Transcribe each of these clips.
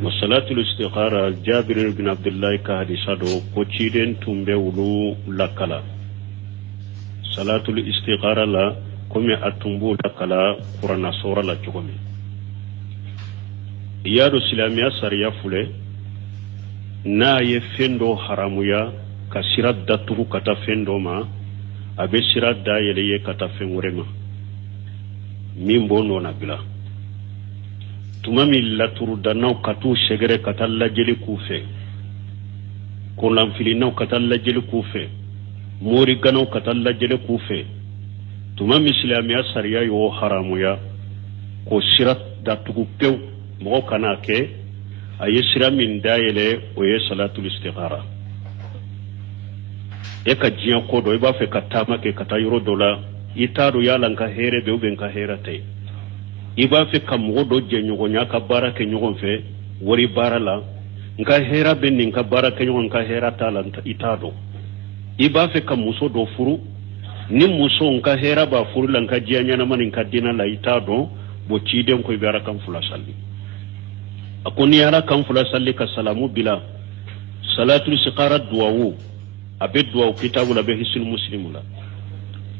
Masalatul istikhara Jabir bin Abdullah ka hadisa do ko ciden tumbe wulu lakala salatul istikhara la kome atumbu lakala qur'ana sura la cogomi iyado silamiya sariya fule na ye fendo haramuya ka sira datugu kata fendo ma abe sira da yele ye kata fengurema min bono na bila tuma min laturu danaw katu segere kata lajeli kufe ko lanfili naw kata lajeli kufe mori ganaw kata lajeli kufe tuma min silamiya sariya yo haramuya ko sira datugu pew mo kana ke aye sira min dayele o ye salatul istikhara e ka jiya ko do iba fe katama ke kata yoro dola itaru yalan ka here be uben ka hera tay iba fe kam wodo je nyugo nyaka barake nyugo fe wori barala nka hera ben nka barake nyugo nka hera talanta itado iba fe kam muso do furu ni muso nka hera ba furu lan ka jiya nyana man nka dina la itado bo ciden ko ibara kam fula salli akoni yara kam fula salli ka salamu bila salatul istikhara duwawu abe duwawu kitabu la be hisul muslimula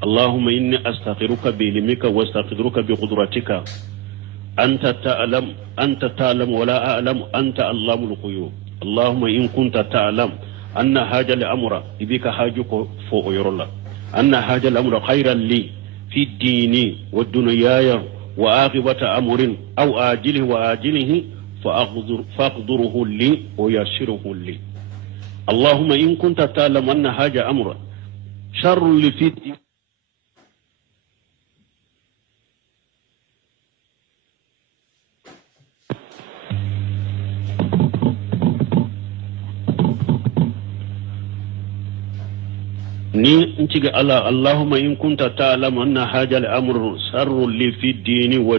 اللهم إني أستغفرك بعلمك واستقدرك بقدرتك أنت تعلم ولا أعلم أنت علام الغيوب اللهم إن كنت تعلم أن هذا الأمر بك حاجك فوق يرلا أن هذا الأمر خيرا لي في الدين والدنيا وعاقبة أمر أو آجله وآجله فأقدره لي ويسره لي اللهم إن كنت تعلم أن هذا أمر شر لي في الدين ni ntiga ala allahumma in kunta ta'lamu anna hadha al-amru sharrun li fi ad-din wa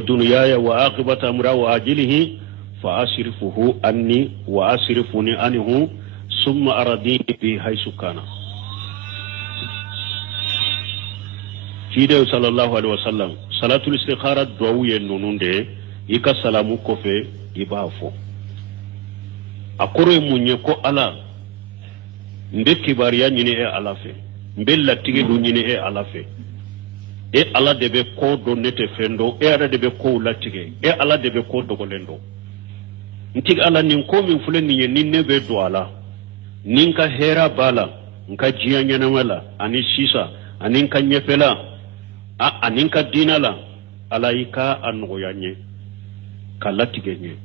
dunyaya wa aqibata amra wa ajilihi fa asrifuhu anni wa asrifuni anhu summa aradini bi haythu kana fide sallallahu alaihi wasallam salatul istikhara duwaye nununde ika salamu kofe ibafo akore munye ko ala mbe kibariya nyine e alafe mbe latige du nyine e alafe e ala debe ko do nete fendo e ala debe ko latige e ala debe ko do golendo ntig ala nin ko min fulen ni nin ne be do ala nin ka hera bala nka jiya nyana wala ani sisa anin ka nyefela anin ka dinala ala ika ango yanye ka latige nye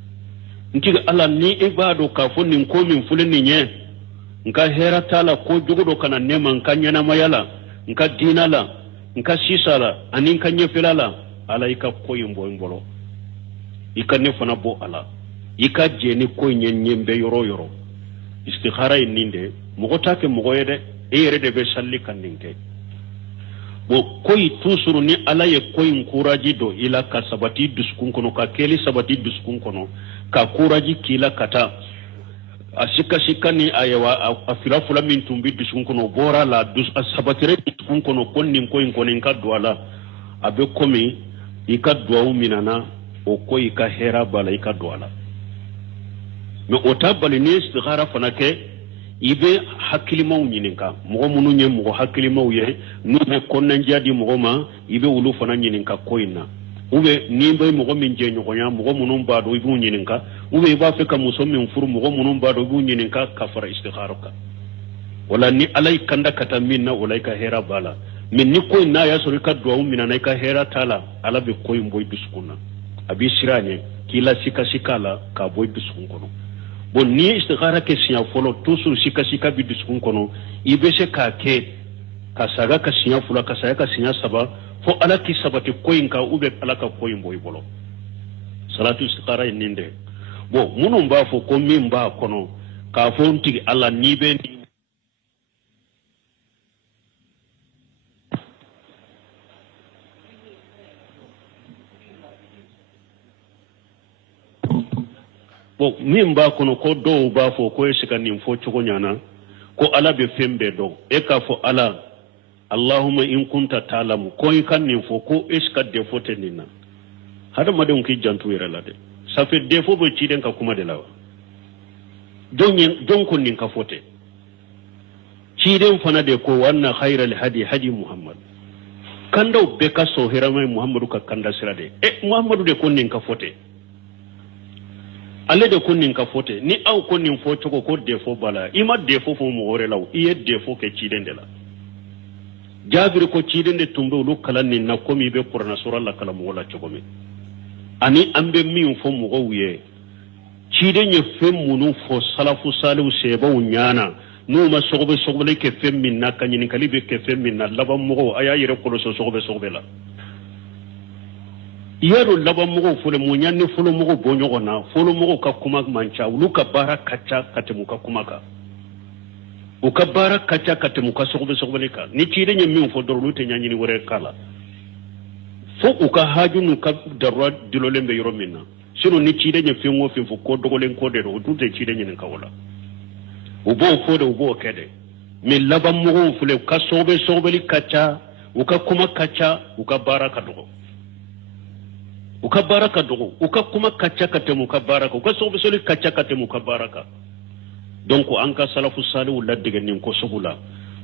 ntig ala ni ibado ka fo nin ko min fulen ni nye nka hera tala ko jogodo kana nema nka nyana mayala nka dinala nka sisala ani nka nyefilala ala ika ko yimbo mbolo ika ne fana bo ala ika jeni ko nyenyembe yoro istikhara ininde mugo take mugo yede e yere de be salli kaninke bo koy tusuru ni ala ye koy nkuraji do ila ka sabati duskun kono ka keli sabati duskun kono ka kuraji kila kata ashika ni ayawa afira fula min tumbi duskun kono bora la dus asabatire duskun kono konni ko in ka duala abe komi ika duwa minana o ko ika hera bala ika duala me otabali ni istikhara fanake ibe hakilimaw nyininka mogo munu nye mogo hakilimaw ye nube konna jadi mogo ma ibe ulu fana nyininka koina ube nimbe mogo min je nyogonya mogo munu mbado ibu nyininka ube iba feka muso min furu mogo munu mbado ibu nyininka kafara istikharaka wala ni alai kanda kata minna wala ka hera bala min ni koina ya sori ka duwa minna na ka hera tala ala be koy mboy biskuna abi siranye kila sikala ka boy biskun kono bon ni istikhara ke siya folo toujours sika bi duskun kono ibese ka ke ka saga ka siya fula ka saga ka siya saba fo ala ki sabati koyin ka ube ala ka koyin boy bolo salatu istikhara ninde bo munun ba fo ko min ba kono ka fo ntigi ala ni be ni bo min ba kono ko do ba fo ko esika nin fo chogo nyana ko ala be fembe do e ka fo ala allahumma in kunta ta'lamu ko kan nin fo ko esika de fote nina hada madon ki jantu yere la de ça fait défaut bo ciden ka kuma de la don ko nin ka fote ciden fana de ko wanna khairal hadi hadi muhammad kanda be ka so hiramai muhammadu ka kanda sirade muhammadu de ko nin ka fote alle de ko nin ka fote ni aw ko nin foto ko défaut bala ima défaut fo mo hore law iye défaut ke ciden de la jabir ko ciden de tumbe lu kala ni na komi be qur'ana sura la kala mo wala chogomi ani ambe min fo mo wiye ciden ye fem munu fo salafu salu seba unyana no ma sogobe sogobe ke fem min na kanyin kalibe ke fem min na laba mo aya yire ko so sogobe la yaro laba mo fo le munyanni fo mo bonyo na fo mo ka kuma mancha lu ka barakacha katemu ka kuma ka ukabara kacha katemu ka sogobe ka ni ciden ye min fo dorlu te nyanyi ni wore kala fo uka hajunu ka darwa dilolembe yoro minna sino ni ciden ye fin fo ko dogolen ko de do dute ciden ye ka wala ubo fo de ubo kede mi laba mo fule ka sogobe li kacha uka kuma kacha uka baraka dogo uka kuma kacha katemu ka baraka uka sogobe li kacha katemu ka baraka donc an ka salafu salihu laddiga nin ko sugula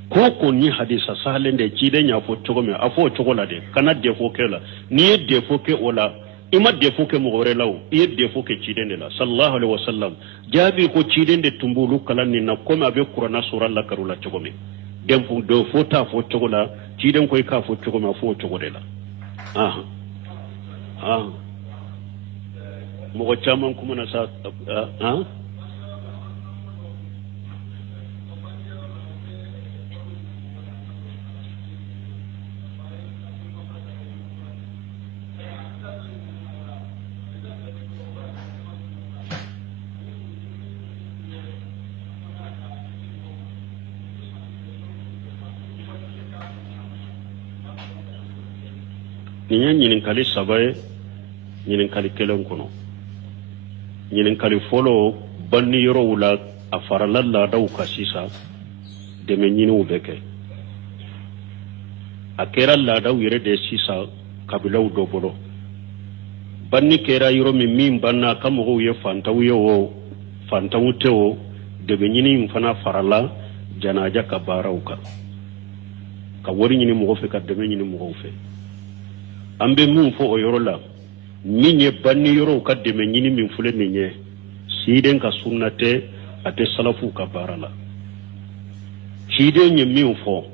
ko ni hadisa sahalen de ciden ya fo cogo me afo cogo la de kana defo ke la ni ye defo ke ola ima defo ke mo gore law ye defo ke ciden de la sallallahu alaihi wasallam jabi ko ciden de tumbulu kala ni na ko ma be qur'ana sura la karula cogo me dem fu do fo ta fo cogo la ciden ko ka fo cogo me fo cogo de la mo ko chaman kuma na sa ninya ñininkali sabaye ñininkali kelen kono ñininkali folo banni yoro wula a farala laadaw ka sisa deme ñiniw be ke a kera laadaw yere de sisa kabilaw do bolo banni kera yoro min banna ka mogow ye fantaw ye wo fantaw te wo deme ñiniw fana farala janaja ka baaraw ka wari ñini mogo fe ka deme ñini mogow fe ambe mun fo o yoro la min ye banni yoro ka deme ñini min fule ni nye siden ka sunnate ate salafu ka barala siden ye min fo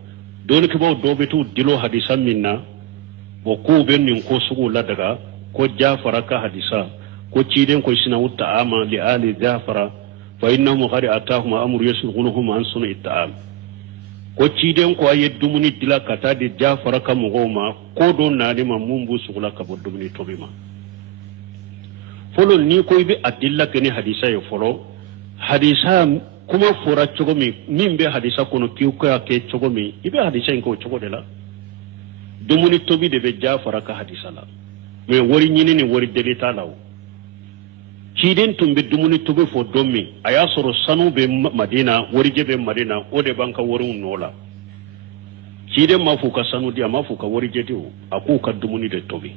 doni ke baw dobe tu dilo hadisa minna o ko ben nin ko sugu la daga ko jafara ka hadisa ko ciden ko sina utta ama li ali jafara fa innahu qad atahum amru yasghuluhum an sunni ta'am ko ciden ko aye dumuni dila kata de jafara ka mugoma ko do nani ma mumbu sugula ka bo dumuni tobima folo ni ko ibe adilla kene hadisa ye folo hadisa kuma fora chogomi min be hadisa kono kiu ko ake chogomi ibe hadisa ko chogo de la dumuni tobi de be jafara ka hadisa la me wori nyini ni wori delita law ciden tumbe dumuni tobe fo domi aya soro sanu be madina wori jebe madina o de banka wori nola ciden mafu ka sanu dia mafu ka wori jedi o aku ka dumuni de tobi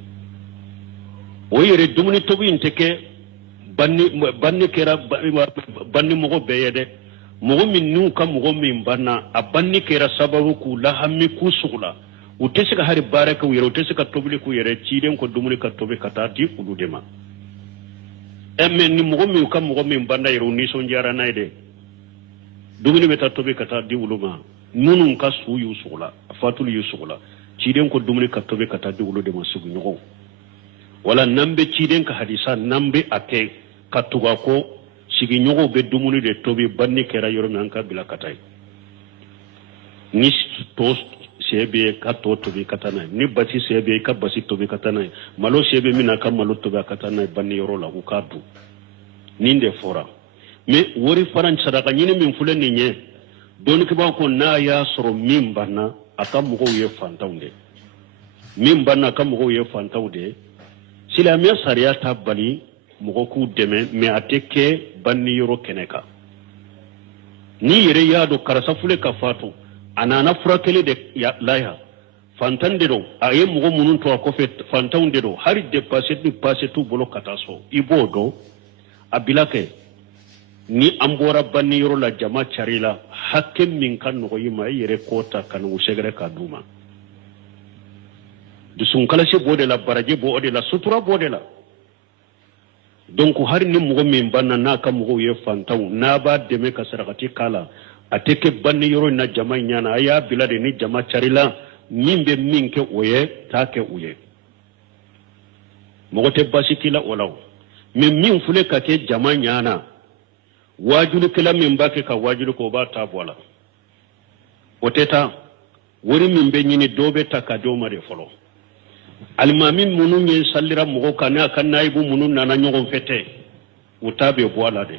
o yere dumuni tobi inteke banni kera banni mogo beyede mogo min nu ka mogo min banna a banni kera sababu ku la hammi ku sugula utese ka hari baraka yere utese ka tobili ku yere ciden ko dumuni ka tobe kata di kudu dema emme ni mogo min ka mogo min banda yere ni son jara naide dumuni beta tobe kata di wuluma nunun ka su yu sugula fatul yu sugula ciden ko dumuni ka tobe kata di wulu de masugu nyogo wala nambe ciden ka hadisa nambe ate katuga ko sigi nyogo be dumuni de tobe banni kera yoro nan ka bila katay ni to sebe ka to tobe katana ni bati sebe ka basi tobe katana malo sebe mina ka malo tobe katana banni yoro la ku kadu ninde fora me wori faran sadaka nyini min fulen ni nye don ke ba ko na ya soro min banna aka mugo ye fantawnde min banna ka mugo ye fantawde silamia sariya ta bali mugo ku deme me ateke banni yoro keneka ni yere ya do karasa fule ka fatu anana furakele de ya laya fantan de do aye mugo munun to ko fe fantan de do hari dépassé tout bolo kataso ibo do abilake ni ambora banni yoro la jama charila hakem min kan no yima yere kota kan usegre kaduma du sun kala se bode la baraje bode la sutura bode la donc har ni mugo min banna na ka mugo ye fantaw na ba deme ka sarakati kala ateke banni yoro na jama nyana aya bilade ni jama charila mimbe minke oye take uye mugo te basikila olaw min fule ka ke jama nyana wajulu kila min bake ka wajulu ko ba ta bola oteta wori min be nyini dobe takado mare folo almamin munun yin sallira mugo kana kan naibu munun nana nyogon fete utabe bola de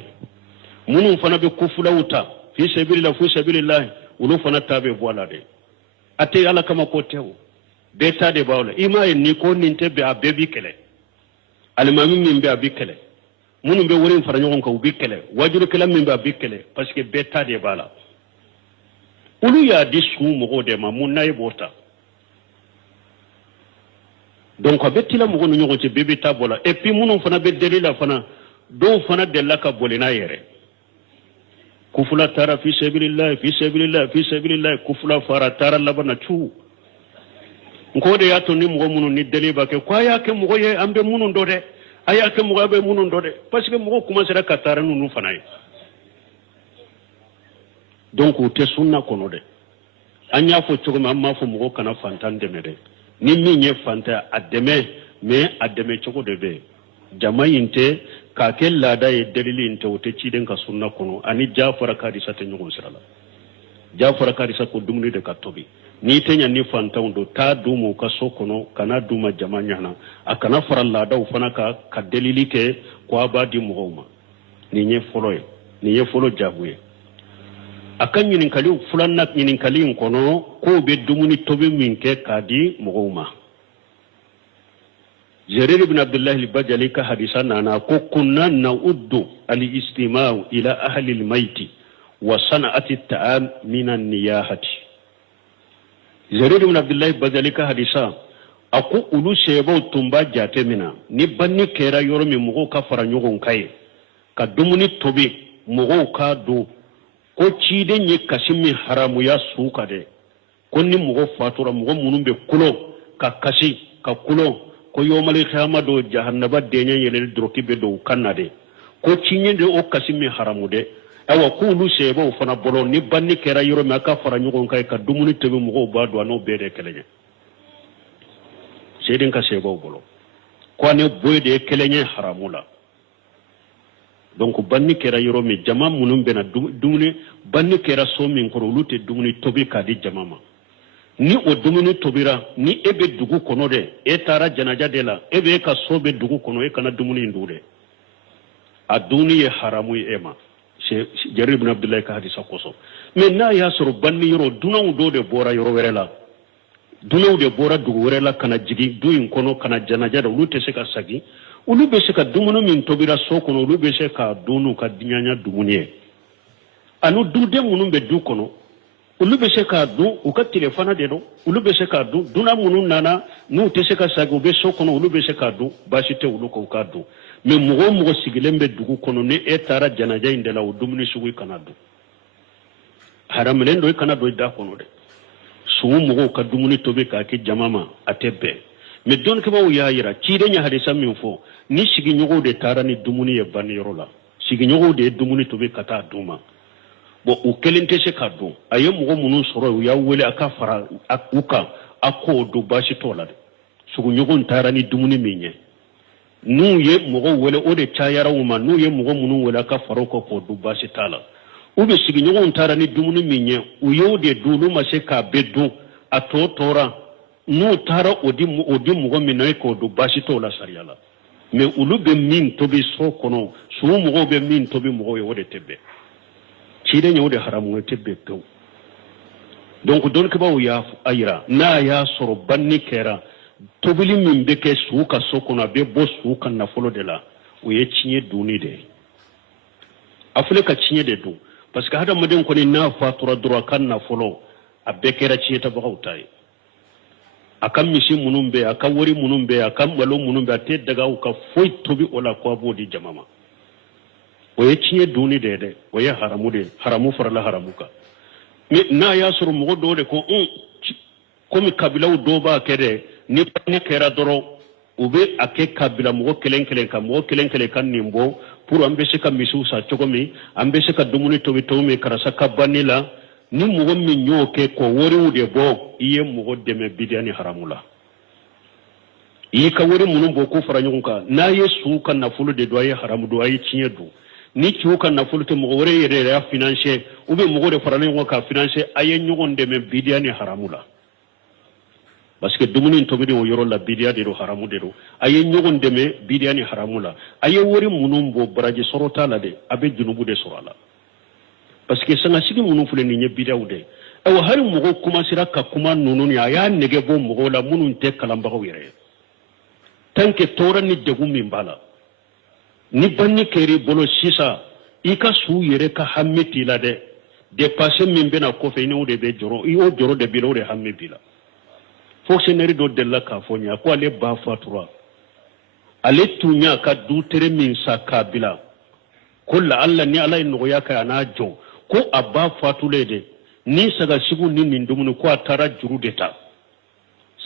munun fana be kufula uta fi sabilillah ulu fana tabe bola de ate ala kama ko tew beta de bawla ima ni ko ninte be abebi kele almamin min be abikele munun be worin fara nyogon ko bikele wajulu kala min be abikele parce que beta de bala ulu ya disu mugo de ma mun nay bota donc abetila mugo no nyogon te bebe tabola et puis munun fana be delila fana do fana de la ka bolina yere kufula tara fi sabilillah kufula fara tara labana chu ngode ya to ni mugo munun ni deliba ke kwa ya ke mugo ye ambe munun do de aya ke mugo be munun do de parce que mugo kuma sera ka tara nunu fana ye donc te sunna kono de anya fo chogoma amma fo mugo kana fantan de mere ni min ye fanta ademe me ademe chogo de be jama yinte ka ke lada ye dalili inte wote ciden ka sunna kono ani jafara ka disa te nyugo sirala jafara ka disa ko dumni de ka tobi ni tenya ni fanta ndo ta dumo ka sokono kana duma jama nyana akana fara lada ufana ka dalili ke ko abadi muhoma ni nye folo jabuye akan nyinin kali fulanna nyinin kali kono ko be dumuni tobi minke kadi muhoma Jarir ibn Abdullah al-Bajali ka hadisa nana ko kunna na'uddu al-istima'u ila ahli al-mayt wa sana'ati at-ta'am min an-niyahati Jarir ibn Abdullah al-Bajali ka hadisa aku ulu shebo tumba jate mina ni banni kera yoro mi mugo ka fara nyogon kai ka dumuni tobi mugo ka do ko cide nye kasimi haramu ya suka de ko ni mugo fatura mugo munumbe kulo ka kasi ka kulo ko yomali khama do jahannaba denya yele droki be do kanade ko cinye de o kasimi haramu de awa kulu sebo fana bolo ni banni kera yoro me ka fara nyugon kai ka dumuni tebe mugo ba do no be de kelenye sedin ka sebo bolo ko ne boy de kelenye haramula donc banni kera yoro me jama munum be na dumuni banni kera so min ko lute dumuni tobi ka di jama ma ni o dumuni tobira ni ebe dugu kono de e tara janaja de la ebe ka sobe dugu kono e kana dumuni ndude aduni ye haramu ema Jarir ibn Abdullah ka hadisa koso mais na ya soro banni yoro dunaw do de bora yoro werela dunaw de bora dugu werela kana jigi duin kono kana janaja de lute se ka sagi ulu be se ka dumuni min tobira so kono ulu be se ka dunu ka dinyanya dumuni anu dude munum be du kono ulu be se ka du u ka telefona de do ulu be se ka du duna munun nana nu te se ka sago be so kono ulu be se ka du basite ulu ko ka du me mugo sigilembe dugu kono ne etara janaja indela u dumuni sugu kana du haramelen do kana do da kono de sugu mugo ka dumuni tobe ka ke jamama atebe me don ke bawo ya yira cide nya hadisa min fo ni sigi nyogo de tara ni dumuni ye baniro la sigi nyogo de dumuni tobe kata duma bo u kelente se ka do aye mugo munun soro ya wele aka fara akuka ako do bashi tola sugu nyogo tara ni dumuni minye nu ye mugo wele o de tayara wuma nu ye mugo munun wele aka faro ko do bashi tala u be sigi nyogo tara ni dumuni minye u yo de dulu ma se ka bedu ato tora nu tara odi mugo minay ko do bashi tola sariyala me ulu be min tobi so kono su mugo be min tobi mugo yo de tebe cide nyawo de haramu tebe to donc don ke bawo ya ayira na ya soro banni kera tobili min be ke su ka so kono be bo su kan na folo de la o ye cinye duni de afule ka cinye de do parce que hada maden ko ni na fatura dura kan na folo abbe kera cinye ta bawtai aka misi munun be aka wari munun be aka malo munun be ate daga ka foi tobi ola ko abodi jamama o ye cinye duni de o ye haramu farala haramuka na ya suru mo do de ko komi kabila do ba kede ni ne kera doro ube ake kabila mo kelen kan nimbo pour ambe se ka misu sa chogomi ambe se ka dumuni tobi me karasa ka banila ni mo mi nyoke ko wori ude bo iye mo deme bidiani haramula yi ka wori munun bo ko fara nyonka na yesu kan na fulu de do aye haramu do aye cinye do ni ciwo kan nafolo te mogo wore yere ya financier ou bien mogo de farale ngo ka financier aye nyogon de me bidia ni haramula parce que dumuni to bidi o yoro la bidia de do haramu de do aye nyogon de me bidia ni haramula aye wori munum bo braji sorota la de abe junubu de sorala parce que sanga sigi munum fule ni nye bidia ude e wa hari mogo kuma sira ka kuma nunu ni aya nege bo mogo la munun te kalamba ko yere tanke tora ni degu mimbala ni banni keri bolo sisa ika su yere ka hammeti la de dépasser min bena ko fe ni o de be joro i o joro de bilo de hamme bila fonctionnaire do de la ka fonya ko ale ba fatura ale tunya ka du tere min saka bila kullu alla ni ala no ya ka na jo ko abba fatule de ni saga sigu ni min dumunu ko atara juru de ta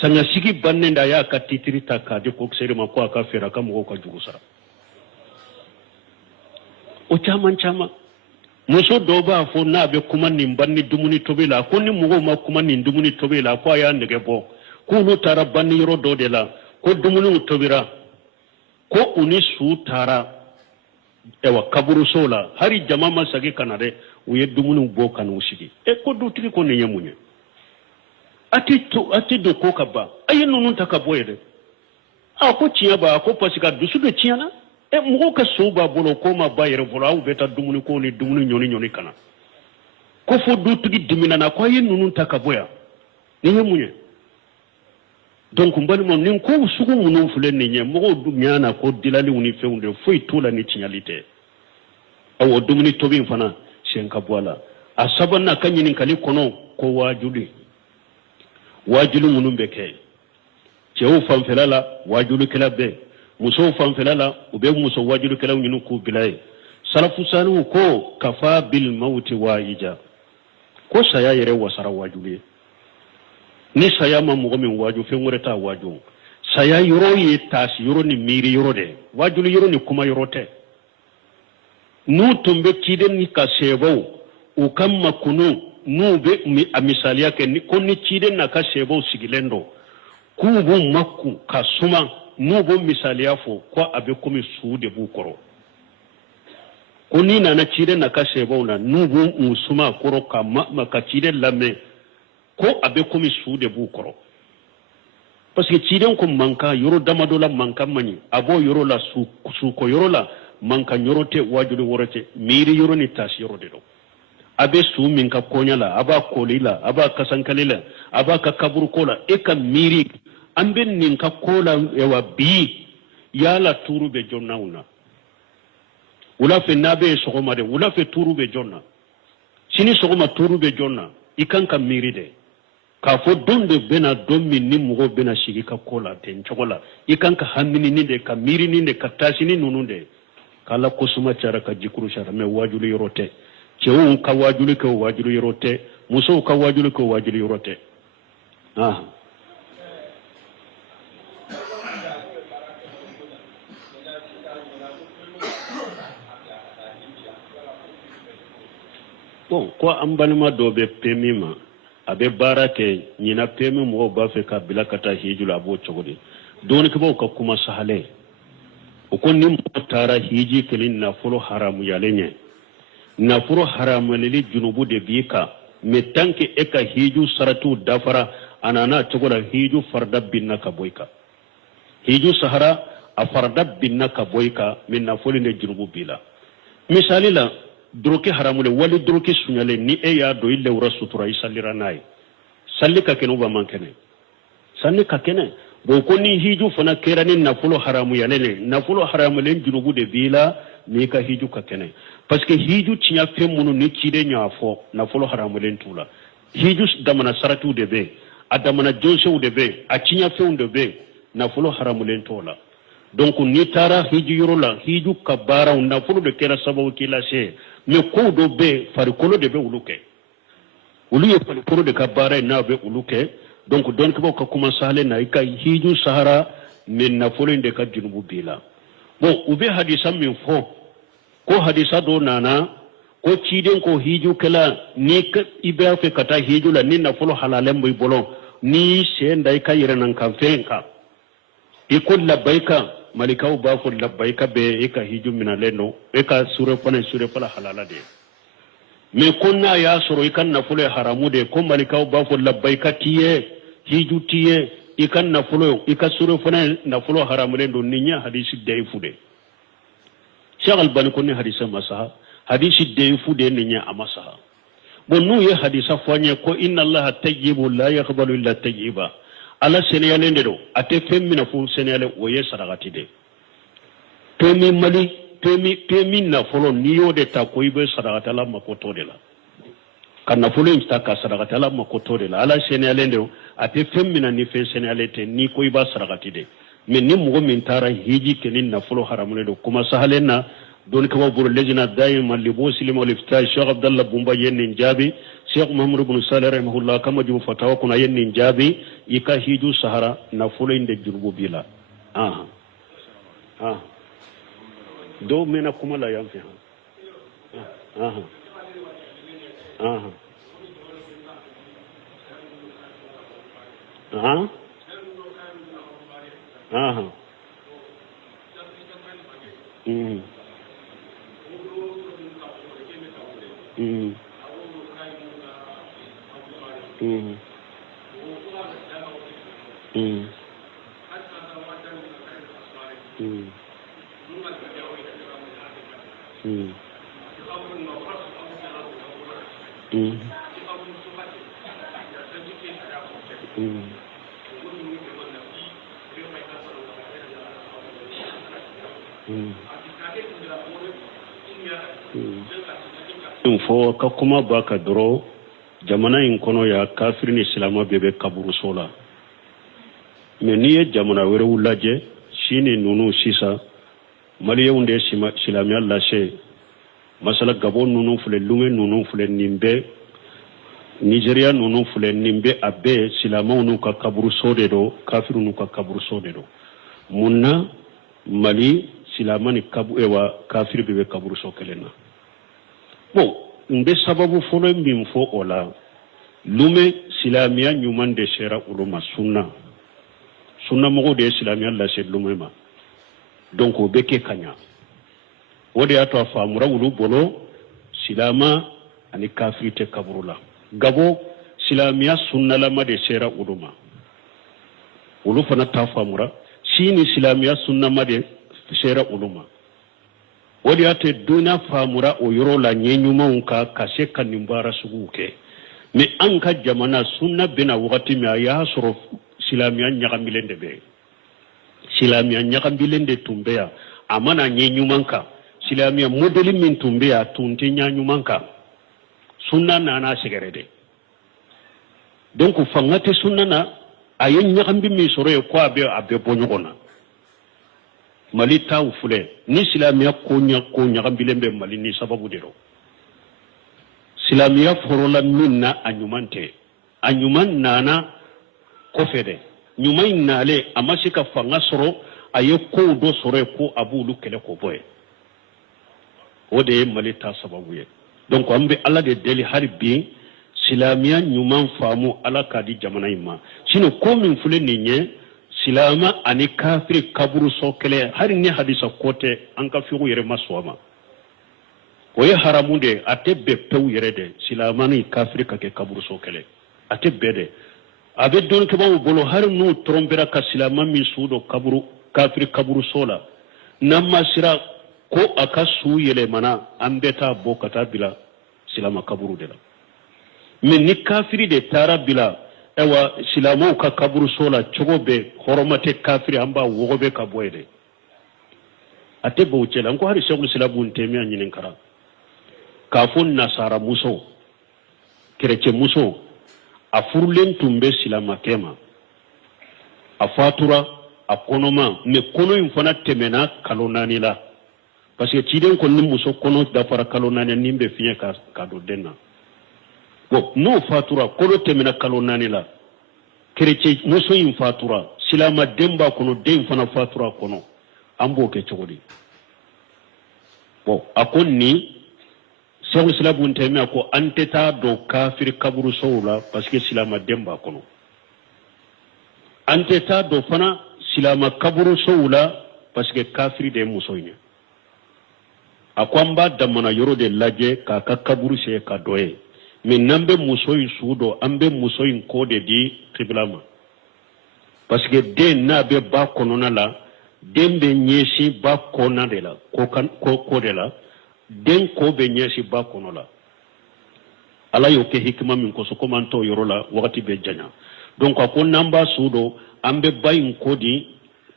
sanga sigi banne nda ya ka titiri ta ka de ko sere ma ko aka fera ka mo ko juru sara o chama muso do ba fo na be kuma nin banni dumuni tobela ko ni mugo ma kuma nin dumuni tobela ko ya ndege bo ko no tara banni yoro do de la ko dumuni tobira ko uni su tara ewa kaburu sola hari jama ma sagi kanade o ye dumuni bo kan usigi e ko do tiri ko ne nyamunye ati do ko kaba ayi nunu takabo yede a ko tiya ba ko pasika dusu de tiana e mugo ka soba bolo ko ma bayere bolo aw beta dumuni ko ni dumuni nyoni kana ko fo du tugi dimina na ko yin nunun takaboya ni nyemunye donc mbali mom ni ko sugu munun fulen ni nye mugo du nyana ko dilali uni feunde foi tola ni tinyalite aw dumuni tobi fana shenka bola asabanna kanyini kali kono ko wajulu munun beke cewu fanfelala wajulu kelabe muso fanfelala ube muso wajulu kelaw nyinu ku bilay salafu sanu ko kafa bil maut waija ko saya yere wasara wajulu ni saya ma mo min waju fe ngoreta waju saya yoro yi tas yoro ni miri yoro de wajulu yoro ni kuma yoro te nu tumbe kiden ni ka sebo o kamma kunu nu be mi amisaliya ke ni ko ni kiden na ka sebo sigilendo kubu makku kasuma nubo misaliya fo ko abe komi suude bu koro ko ni na cire na kashe bauna nubo musuma koro ka ka cire lame ko abe komi suude bu koro parce que cire ko manka yoro damadola manka mani abo yoro la su ko yoro la manka yorote wajulu worote miri yoro ni tas yoro de do abe su min ka konyala aba kolila aba kasankalila aba ka kaburu kola e ka miri amben nin ka kola ewa bi yala turu be jonna una ula fe nabe sogoma de ula fe turu be jonna sini sogoma turu be jonna ikan ka miri de ka fo donde bena dommi ni mugo bena shigi ka kola ten chokola ikan ka hamini ni de ka miri ni de ka tasini nununde kala kusuma cara ka jikuru shara me wajulu yorote cewu ka wajulu ko wajulu yorote muso ka wajulu ko wajulu yorote bon ko ambalima do be pemima abe barake nyina pemi mo ba fe ka bilakata hijula abo chogodi doni ko ka kuma sahale o ko nim tara hiji kelin na fulo haramu yalenye na fulo haramu leli junubu de bika metanke eka hiju saratu dafara anana chogola hiju farda binna ka boyka hiju sahara a farda binna ka boyka min na fulo ne junubu bila misali la droke haramule wali droke sunyale ni e ya do ille wura sutura isallira nay salli ka kenu ba mankene salli ka kene bo ko ni hiju fana kerani nafulo haramu yalele nafulo haramu len junubu de bila ni ka hiju ka kene parce que hiju tinya fe munu ni kide nyafo nafulo haramu len tula hiju damana saratu de be adamana jonsew de be a cinya few de be nafolo haramulen tola donc ni tara hiju yorola hiju kabara nafolo de kera sababu kila she me ko do be farikolo de be uluke ulu ye farikolo de kabara na be uluke donc don ko ka kuma sale na ika hiju sahara min nafolo de ka junubu bila bon ube hadisa min fo ko hadisa do nana ko ciden ko hiju kala ni ibe fe kata hiju la ni nafolo halalen boy bolo ni se ndai ka yere nan kan fenka ikul labbaika malikaw ba ko labbaika be eka hiju minaleno eka sure fana halala de me kunna ya soro ikan nafolo haramu de ko malikaw ba ko labbaika tiye hiju tiye ikan nafolo ika sure fana nafolo haramu de do ninya hadisi de fude Cheikh Albani ko ni hadisa masaha hadisi de fude ninya amasaha bon nu ye hadisa fanye ko inna allaha tayyibu la yaqbalu illa tayyiba ala seneyale ndo ate femmina fu seneyale o ye saragati de temi mali temi na folo niyo de ta ko ibe saragata la makoto de la kana folo insta ka saragata la makoto de la ala seneyale ndo ate femmina ni fe seneyale te ni ko iba saragati de men ni mugo min tara hiji kenin na folo haramune do kuma sahalena don kama buru lejina daima libo silima lifta Sheikh Abdallah Bumba yennin jabi Sheikh Muhammad ibn Salih rahimahullah kama jumu fatawa kuna yennin jabi ika hiju sahara na fulo inde jurubu bila do mena kuma la yamfi fo ka kuma baka doro jamana in kono ya kafir ni islama bebe kaburu sola me niye jamana were wulaje shine nunu sisa maliye unde islami Allah she masala gabon nunu fule lume nunu fule nimbe Nigeria nunu fule nimbe abe islama unu ka kaburu sode do kafir unu ka kaburu sode do munna mali islama ni kabu ewa kafir bebe kaburu sokelena bon mbe sababu folo mbim fo ola lume silamiya nyuman de shera uluma sunna mogo de silamiya la se lume ma donc o beke kanya wode ato famura wulu bolo silama ani kafirite kaburula gabo silamiya sunna lama de shera uluma wulu fana ta famura shini silamiya sunna ma de shera uluma wadi ate duna famura o yoro la nyenyuma unka kase kanimbara suguke me anka jamana sunna bina wakati me ya soro silamiya nyakambilende be silamiya nyakambilende tumbea amana nyenyumanka silamiya modeli min tumbea tunte nyanyumanka sunna nana sigarede donc fangate sunna na ayen nyakambi mi soro ko abe bonyogona mali taw fule ni silamiya ko nyakambilembe mali ni sababu dero silamiya forola minna anyuman nana kofede nyumay nale amasika fanga soro aye ko do soro ko abulu kele ko boy ode mali ta sababu ye donc ambe alla de deli harbi silamiya nyuman famu ala kadi jamana imma sino ko min fule ninye silama ani kafiri kaburu sokele hari ni hadisa kote anka figu yere maswama oye haramunde atebbe pew yere de silama ni kafiri kake kaburu sokele atebbe de abe don ke bawo bolo hari no trombera ka silama min sudo kaburu kafiri kaburu sola namma sira ko aka su yele mana ambeta bokata bila silama kaburu de la men ni kafiri de tara bila ewa silamo ka kaburu sola chogobe horomate kafiri amba wogobe ka boyde ate bo chela ko hari shegul silabu ntemi anyinin kara kafun nasara muso kerece muso a furulen tun bɛ silamakɛ ma a fatura a kɔnɔma mais kɔnɔ in fana tɛmɛna kalo 4 la parce que ciden kɔni ni muso kɔnɔ dafara kalo 4 ni bɛ fiɲɛ ka don den na bon n'o fatura kɔnɔ tɛmɛna kalo 4 la chrétien muso in fatura silama den b'a kɔnɔ den fana fatura kɔnɔ an b'o kɛ cogo di bon a ko ni Sɛku Silabu Ntɛmi a ko an tɛ taa don kafiri kaburusow la parce que silama den b'a kɔnɔ an tɛ taa don fana silama kaburusow la parce que kafiri de ye muso in ye a ko an b'a damana yɔrɔ de lajɛ k'a ka kaburu siɲɛ ka dɔ ye mais n'an bɛ muso in su dɔn an bɛ muso in ko de di kibila ma parce que den n'a bɛ ba kɔnɔna la den bɛ ɲɛsin ba kɔnɔna de la ko de la den ko bɛ ɲɛsin ba kɔnɔ la ala y'o kɛ hikima min kosɔn komi an t'o yɔrɔ la wagati bɛ janya donc a ko n'an b'a su dɔn an bɛ ba in ko di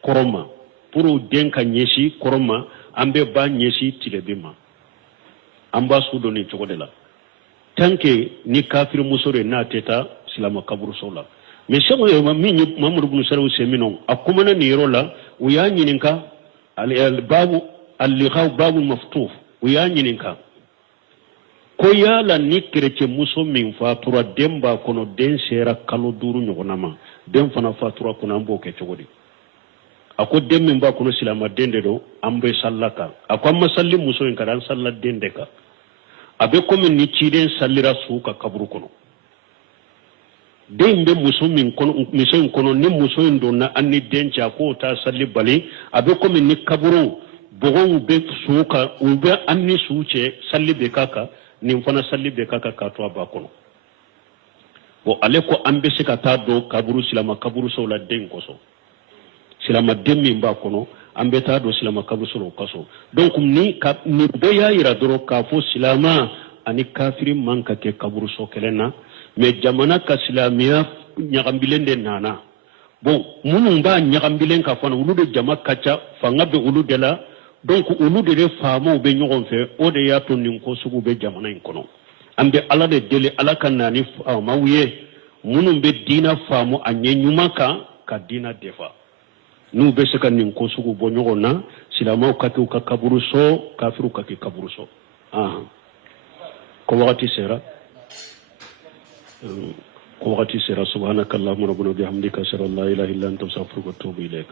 kɔrɔ ma pour den ka ɲɛsin kɔrɔ ma an bɛ ba ɲɛsin tilebin ma an b'a su dɔn nin cogo de la tant que ni kafiri muso de n'a tɛ taa silama kaburuso la mais sɛgo ye min ye Mamadu Bun Salihu Sɛmɛnɔ a kumana nin yɔrɔ la u y'a ɲininka babu al-liqaw babu maftuh u y'a ɲininka ko yala ni chrétien muso min fatura den b'a kɔnɔ den sera kalo 5 ɲɔgɔnna ma den fana fatura kɔnɔ an b'o kɛ cogo di a ko den min b'a kɔnɔ silama den de don an bɛ salla kan a ko an ma salli muso in kan an salla den de kan a bɛ komi ni ciden sallira su ka kaburu kɔnɔ den bɛ muso in kɔnɔ ni muso in donna an ni den cɛ a k'o t'a salli bali a bɛ komi ni kaburu bɔgɔw bɛ su kan u bɛ an ni su cɛ salli bɛ k'a kan nin fana salli bɛ k'a kan k'a to a ba kɔnɔ bon ale ko an bɛ se ka taa don kaburu silama kaburusow la den kɔsɔn silama den min b'a kɔnɔ an bɛ taa don silama kaburusow kɔsɔn donc ni bɛɛ y'a yira dɔrɔn k'a fɔ silama ani kafiri man ka kɛ kaburuso kelen na mais jamana ka silamɛya ɲagambilen de nana bon minnu b'a ɲagambilen ka fana olu de jama ka ca fanga bɛ olu de la donc olu de faamaw bɛ ɲɔgɔn fɛ o de y'a to nin ko sugu bɛ jamana in kɔnɔ an bɛ ala de deli ala ka na ni faamaw ye minnu bɛ diinɛ faamu a ɲɛ ɲuman kan ka diinɛ defa n'u bɛ se ka nin ko sugu bɔ ɲɔgɔn na silamɛw ka kɛ u ka kaburuso kafiriw ka kɛ kaburuso ko wagati sera subhanakallahumma rabbana bihamdika ashhadu an la ilaha illa anta astaghfiruka wa atubu ilayk